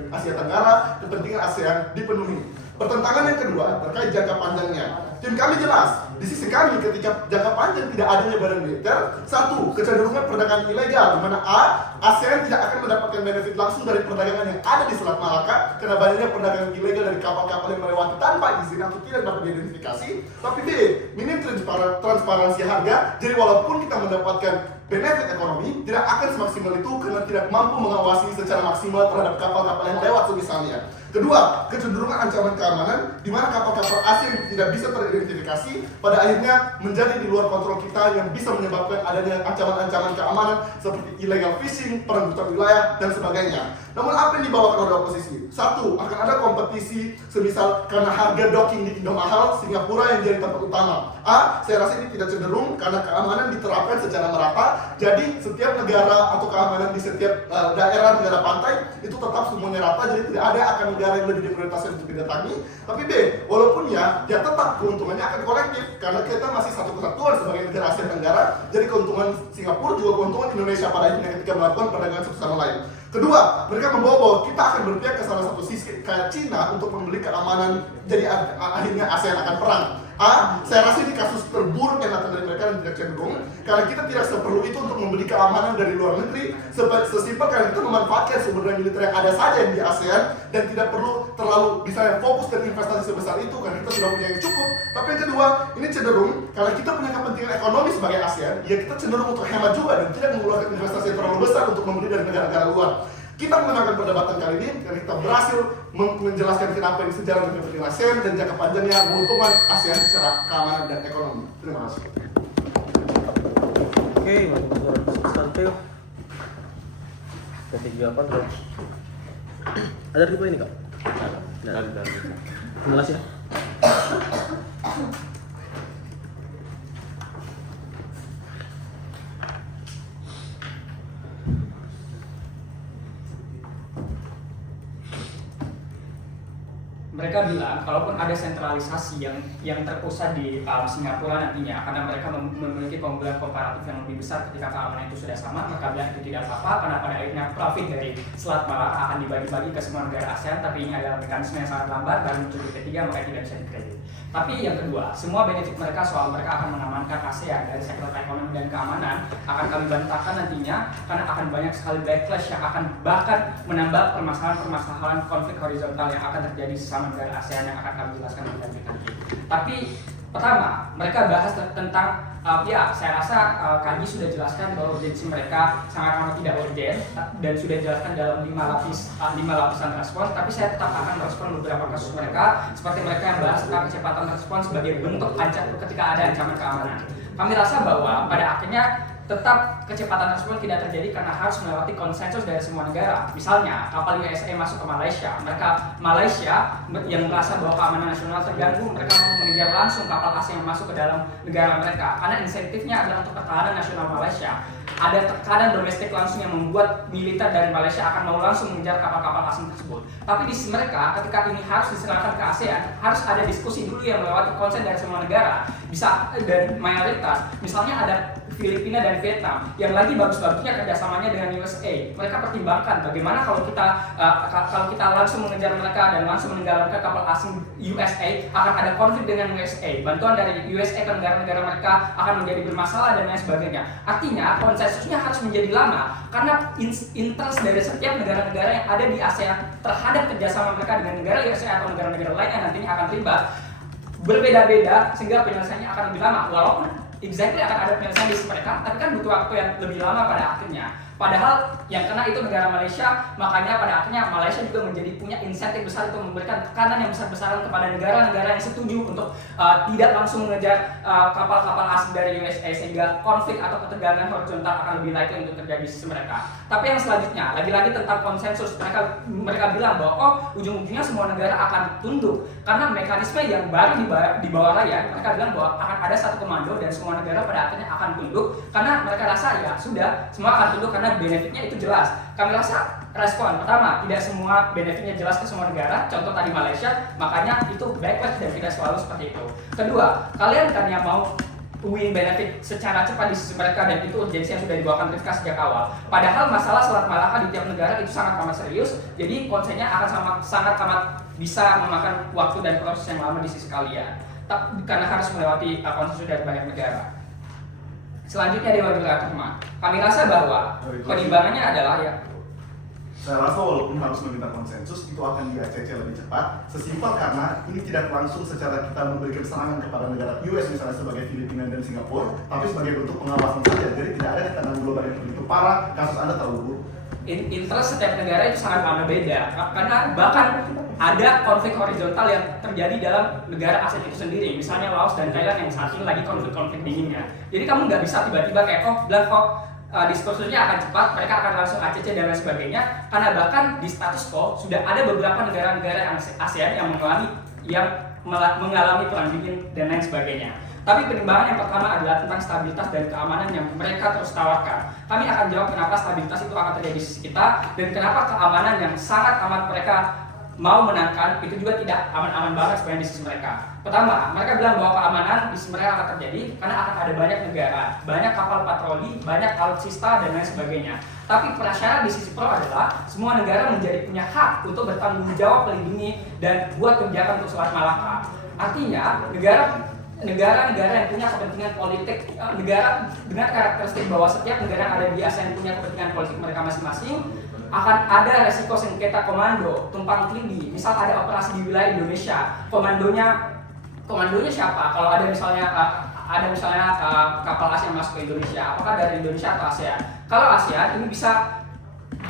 Asia Tenggara, kepentingan ASEAN dipenuhi. Pertentangan yang kedua terkait jangka panjangnya. Tim kami jelas, di sisi kami ketika jangka panjang tidak adanya badan militer, satu, kecenderungan perdagangan ilegal, di mana A, ASEAN tidak akan mendapatkan benefit langsung dari perdagangan yang ada di Selat Malaka karena banyaknya perdagangan ilegal dari kapal-kapal yang melewati tanpa izin atau tidak dapat diidentifikasi. Tapi B, minim transparansi harga, jadi walaupun kita mendapatkan benefit ekonomi, tidak akan semaksimal itu karena tidak mampu mengawasi secara maksimal terhadap kapal-kapal yang lewat misalnya. Kedua, kecenderungan ancaman keamanan, di mana kapal-kapal asing tidak bisa teridentifikasi, pada akhirnya menjadi di luar kontrol kita yang bisa menyebabkan adanya ancaman-ancaman keamanan seperti illegal fishing, perebutan wilayah, dan sebagainya. Namun apa yang dibawakan oleh oposisi? Satu, akan ada kompetisi semisal karena harga docking di Indo mahal, Singapura yang jadi tempat utama. A, saya rasa ini tidak cenderung karena keamanan diterapkan secara merata, jadi setiap negara atau keamanan di setiap daerah negara pantai itu tetap semuanya rata, jadi tidak ada akan negara negara yang lebih diprioritaskan untuk didatangi. Tapi B, walaupun ya tetap keuntungannya akan kolektif karena kita masih satu kesatuan sebagai negara Asia Tenggara. Jadi keuntungan Singapura juga keuntungan Indonesia pada akhirnya ketika melakukan perdagangan satu sama lain. Kedua, mereka membawa bahwa kita akan berpihak ke salah satu sisi kayak Cina untuk membeli keamanan. Jadi akhirnya ASEAN akan perang. Saya rasa ini kasus terburuk yang datang dari mereka dan tidak cenderung karena kita tidak seperlu itu untuk membeli keamanan dari luar negeri. Sesimpel karena kita memanfaatkan sumber daya militer yang ada saja di ASEAN dan tidak perlu terlalu misalnya fokus dan investasi sebesar itu karena kita sudah punya yang cukup. Tapi yang kedua, ini cenderung karena kita punya kepentingan ekonomi sebagai ASEAN, ya kita cenderung untuk hemat juga dan tidak mengeluarkan investasi yang terlalu besar untuk membeli dari negara-negara luar. Kita menangkan perdebatan kali ini karena kita berhasil menjelaskan kenapa ini sejarah dan kepentingan ASEAN dan jangka panjangnya menguntungkan ASEAN secara keamanan dan ekonomi. Terima kasih. Oke, masuk sampai yuk. Detik 8 bro. Ada reply ini kak? Ada. Terima kasih ya. Mereka bilang kalaupun ada sentralisasi yang terpusat di Singapura nantinya karena mereka memiliki keunggulan komparatif yang lebih besar ketika keamanan itu sudah sama, maka bilang itu tidak apa-apa karena pada akhirnya profit dari Selat Malaka akan dibagi-bagi ke semua negara ASEAN, tapi ini adalah mekanisme yang sangat lambat dan untuk ketiga mereka tidak bisa dikredit. Tapi yang kedua, semua benefit mereka soal mereka akan mengamankan ASEAN dari sektor ekonomi dan keamanan akan kami bantahkan nantinya karena akan banyak sekali backlash yang akan bahkan menambah permasalahan konflik horizontal yang akan terjadi sesama negara ASEAN yang akan kami jelaskan lebih lanjut nanti. Tapi pertama, mereka bahas tentang ya saya rasa Kaji sudah jelaskan bahwa urgensi mereka sangat amat tidak urgent dan sudah dijelaskan dalam 5 lapisan respon. Tapi saya tetap akan merespon beberapa kasus mereka seperti mereka yang bahas tentang kecepatan respon sebagai bentuk ketika ada ancaman keamanan. Kami rasa bahwa pada akhirnya tetap kecepatan respon tidak terjadi karena harus melewati konsensus dari semua negara. Misalnya kapal USA masuk ke Malaysia yang merasa bahwa keamanan nasional terganggu, mereka mau mengejar langsung kapal asing yang masuk ke dalam negara mereka karena insentifnya adalah untuk pertahanan nasional Malaysia. Ada tekanan domestik langsung yang membuat militer dari Malaysia akan mau langsung mengejar kapal-kapal asing tersebut. Tapi di mereka ketika ini harus diserahkan ke ASEAN, harus ada diskusi dulu yang melewati konsen dari semua negara. Bisa dan mayoritas, misalnya ada Filipina dan Vietnam yang lagi bagus-bagusnya kerjasamanya dengan USA. Mereka pertimbangkan bagaimana kalau kita langsung mengejar mereka dan langsung menenggelamkan kapal asing USA, akan ada konflik dengan USA. Bantuan dari USA ke negara-negara mereka akan menjadi bermasalah dan lain sebagainya. Artinya konsensusnya harus menjadi lama karena interest dari setiap negara-negara yang ada di ASEAN terhadap kerjasama mereka dengan negara USA atau negara-negara lain yang nantinya akan terlibat berbeda-beda sehingga penyelesaiannya akan lebih lama. Walaupun exactly akan ada penyelesaian di mereka, tapi kan butuh waktu yang lebih lama pada akhirnya. Padahal yang kena itu negara Malaysia, makanya pada akhirnya Malaysia juga menjadi punya insentif besar untuk memberikan tekanan yang besar-besaran kepada negara-negara yang setuju untuk tidak langsung mengejar kapal-kapal asing dari USA sehingga konflik atau ketegangan horizontal akan lebih likely untuk terjadi di mereka. Tapi yang selanjutnya, lagi-lagi tentang konsensus, mereka bilang bahwa ujung-ujungnya semua negara akan tunduk karena mekanisme yang baru di bawah layar. Mereka bilang bahwa akan ada satu komando dan semua negara pada akhirnya akan tunduk karena mereka rasa ya sudah semua akan tunduk karena benefitnya itu jelas. Kami rasa respon pertama, tidak semua benefitnya jelas ke semua negara. Contoh tadi Malaysia, makanya itu backlash dan tidak selalu seperti itu. Kedua, kalian kan yang mau win benefit secara cepat di sisi mereka dan itu urgensi yang sudah dibawakan Rifka sejak awal. Padahal masalah Selat Malaka di tiap negara itu sangat amat serius. Jadi konsennya akan sangat amat bisa memakan waktu dan proses yang lama di sisi kalian. Karena harus melewati konsensus dari banyak negara. Selanjutnya Dewan Agama. Kami rasa bahwa penimbangannya adalah ya. Saya rasa walaupun harus meminta konsensus itu akan di-ACC lebih cepat. Sesimpel karena ini tidak langsung secara kita memberikan serangan kepada negara US misalnya sebagai Filipina dan Singapura, tapi sebagai bentuk pengawasan saja. Jadi tidak ada tekanan global yang begitu parah. Kasus Anda terlalu buruk. Interest setiap negara itu sangat lama beda karena bahkan ada konflik horizontal yang terjadi dalam negara ASEAN itu sendiri, misalnya Laos dan Thailand yang saat ini lagi konflik dinginnya. Jadi kamu nggak bisa tiba-tiba kayak diskursusnya akan cepat, mereka akan langsung ACC dan lain sebagainya, karena bahkan di status quo sudah ada beberapa negara-negara ASEAN yang mengalami perang dingin dan lain sebagainya. Tapi penimbangan yang pertama adalah tentang stabilitas dan keamanan yang mereka terus tawarkan. Kami akan jawab kenapa stabilitas itu akan terjadi di sisi kita dan kenapa keamanan yang sangat amat mereka mau menangkan itu juga tidak aman-aman banget sebenarnya di sisi mereka. Pertama, mereka bilang bahwa keamanan di sisi mereka akan terjadi karena akan ada banyak negara, banyak kapal patroli, banyak alutsista dan lain sebagainya. Tapi prasyarat di sisi pro adalah semua negara menjadi punya hak untuk bertanggung jawab melindungi dan buat kebijakan untuk Selat Malaka. Artinya negara-negara yang punya kepentingan politik, negara dengan karakteristik bahwa setiap negara yang ada di ASEAN punya kepentingan politik mereka masing-masing, akan ada resiko sengketa komando, tumpang tindih. Misal ada operasi di wilayah Indonesia, komandonya siapa? Kalau ada misalnya kapal ASEAN masuk ke Indonesia, apakah dari Indonesia atau ASEAN? Kalau ASEAN ini bisa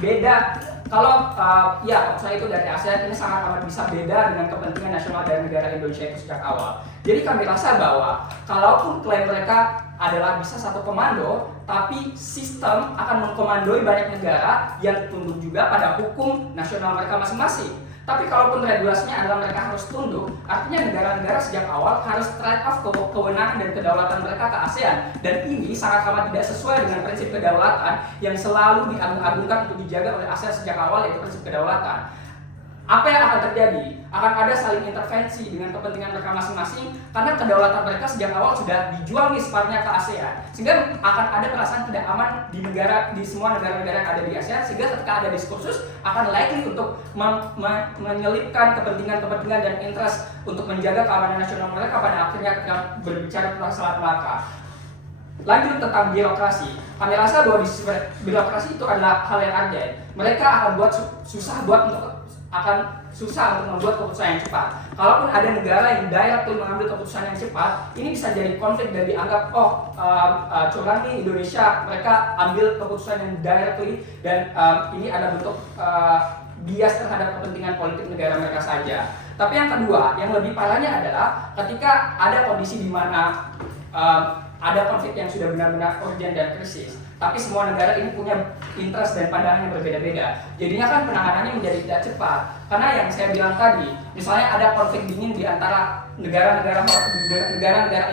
beda. Kalau saya itu dari ASEAN, ini sangat amat bisa beda dengan kepentingan nasional dari negara Indonesia itu sejak awal. Jadi kami rasa bahwa kalaupun klaim mereka adalah bisa satu komando, tapi sistem akan mengkomandoi banyak negara yang tunduk juga pada hukum nasional mereka masing-masing. Tapi kalaupun regulasinya adalah mereka harus tunduk, artinya negara-negara sejak awal harus trade off kewenangan dan kedaulatan mereka ke ASEAN. Dan ini sangat amat tidak sesuai dengan prinsip kedaulatan yang selalu diagung-agungkan untuk dijaga oleh ASEAN sejak awal, yaitu prinsip kedaulatan. Apa yang akan terjadi? Akan ada saling intervensi dengan kepentingan mereka masing-masing karena kedaulatan mereka sejak awal sudah dijual nih separuhnya ke ASEAN. Sehingga akan ada perasaan tidak aman di semua negara-negara yang ada di ASEAN, sehingga ketika ada diskursus akan likely untuk menyelipkan kepentingan-kepentingan dan interest untuk menjaga keamanan nasional mereka pada akhirnya ketika berbicara tentang Selat Malaka. Lanjut tentang birokrasi, kami rasa bahwa di birokrasi itu adalah hal yang urgent. Mereka akan susah untuk membuat keputusan yang cepat. Kalaupun ada negara yang directly mengambil keputusan yang cepat, ini bisa jadi konflik dan dianggap curang nih Indonesia, mereka ambil keputusan yang directly dan ini ada bentuk bias terhadap kepentingan politik negara mereka saja. Tapi yang kedua, yang lebih parahnya adalah ketika ada kondisi di mana ada konflik yang sudah benar-benar urgent dan krisis, tapi semua negara ini punya interest dan pandangan yang berbeda-beda. Jadinya kan penanganannya menjadi tidak cepat. Karena yang saya bilang tadi, misalnya ada konflik dingin di antara negara-negara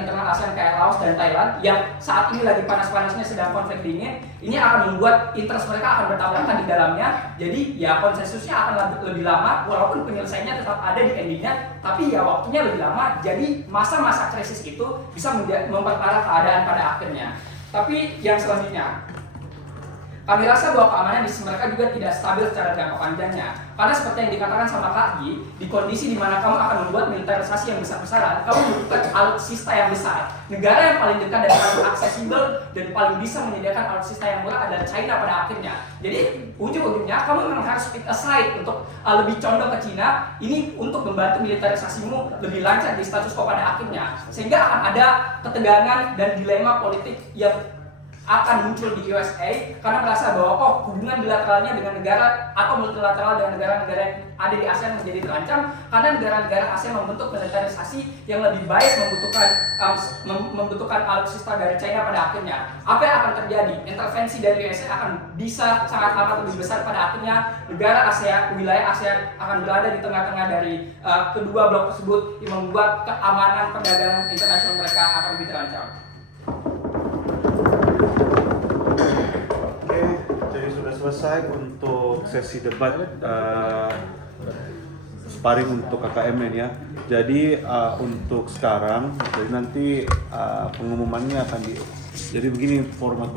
internal ASEAN kayak Laos dan Thailand yang saat ini lagi panas-panasnya sedang konflik dingin, ini akan membuat interest mereka akan bertabrakan di dalamnya. Jadi ya konsensusnya akan lebih lama, walaupun penyelesaiannya tetap ada di endingnya, tapi ya waktunya lebih lama. Jadi masa-masa krisis itu bisa memperparah keadaan pada akhirnya. Tapi yang selanjutnya, kami rasa bahwa keamanan di sisi mereka juga tidak stabil secara jangka panjangnya. Karena seperti yang dikatakan sama Kak Gi, di kondisi di mana kamu akan membuat militerisasi yang besar-besaran, kamu membutuhkan alutsista yang besar. Negara yang paling dekat dan paling aksesibel dan paling bisa menyediakan alutsista yang murah adalah China pada akhirnya. Jadi ujung-ujungnya kamu memang harus pick a side untuk lebih condong ke China, ini untuk membantu militerisasimu lebih lancar di status quo pada akhirnya. Sehingga akan ada ketegangan dan dilema politik yang akan muncul di USA karena merasa bahwa hubungan bilateralnya dengan negara atau multilateral dengan negara-negara yang ada di ASEAN menjadi terancam karena negara-negara ASEAN membentuk militerisasi yang lebih baik membutuhkan alutsista dari China pada akhirnya. Apa yang akan terjadi? Intervensi dari USA akan bisa sangat amat lebih besar pada akhirnya. Negara ASEAN, wilayah ASEAN akan berada di tengah-tengah dari kedua blok tersebut yang membuat keamanan perdagangan internasional mereka akan lebih terancam. Jadi sudah selesai untuk sesi debat sparring untuk KKMN ya. Jadi untuk sekarang, jadi nanti pengumumannya akan jadi begini format